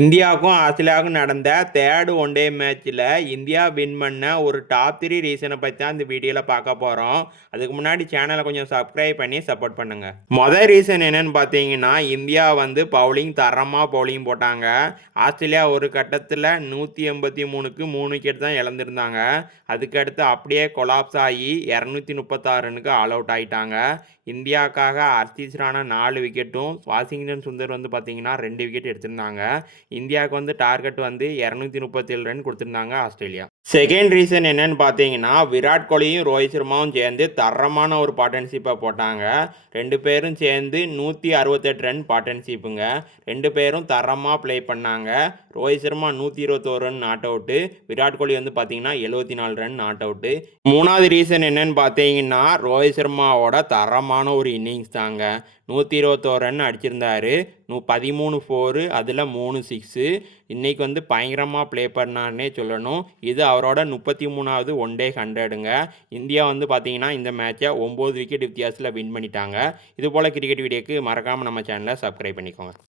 இந்தியாவுக்கும் ஆஸ்திரேலியாவுக்கும் நடந்த third one day மேட்ச்சில் இந்தியா வின் பண்ண ஒரு டாப் 3 ரீசனை பற்றி தான் இந்த வீடியோவில் பார்க்க போகிறோம். அதுக்கு முன்னாடி சேனலை கொஞ்சம் சப்ஸ்கிரைப் பண்ணி சப்போர்ட் பண்ணுங்கள். மொதல் ரீசன் என்னன்னு பார்த்தீங்கன்னா, இந்தியா வந்து பவுலிங் தரமாக பவுலிங் போட்டாங்க. ஆஸ்திரேலியா ஒரு கட்டத்தில் 183க்கு 3 விக்கெட் தான் இழந்திருந்தாங்க. அதுக்கடுத்து அப்படியே கொலாப்ஸ் ஆகி 236 ரன்னுக்கு ஆல் அவுட் ஆகிட்டாங்க. இந்தியாவுக்காக ஹர்ஷீத் ராணா 4 விக்கெட்டும் வாஷிங்டன் சுந்தர் வந்து பார்த்தீங்கன்னா 2 விக்கெட் எடுத்திருந்தாங்க. இந்தியாவுக்கு வந்து டார்கெட் வந்து 237 ரன் கொடுத்துருந்தாங்க ஆஸ்திரேலியா. செகண்ட் ரீசன் என்னன்னு பார்த்தீங்கன்னா, விராட் கோலியும் ரோஹித் சர்மாவும் சேர்ந்து தரமான ஒரு பார்ட்னர்ஷிப்பை போட்டாங்க. 2 பேரும் சேர்ந்து 168 ரன் பார்ட்னர்ஷிப்புங்க. 2 பேரும் தரமாக ப்ளே பண்ணாங்க. Rohit Sharma 121 run not out, Virat Kohli வந்து பார்த்தீங்கன்னா 74 ரன் நாட் அவுட்டு. மூணாவது ரீசன் என்னன்னு பார்த்தீங்கன்னா, ரோஹித் சர்மாவோட தரமான ஒரு இன்னிங்ஸ் தாங்க. 121 ரன் அடிச்சிருந்தாரு. 13 4, அதில் 3 6. இன்றைக்கி வந்து பயங்கரமாக ப்ளே பண்ணார்னே சொல்லணும். இது அவரோட 33வது ஒன் டே 100ங்க. இந்தியா வந்து பார்த்தீங்கன்னா இந்த மேட்சை 9 விக்கெட் வித்தியாசத்தில் வின் பண்ணிட்டாங்க. இது போல் கிரிக்கெட் வீடியோக்கு மறக்காமல் நம்ம சேனலை சப்ஸ்கிரைப் பண்ணிக்கோங்க.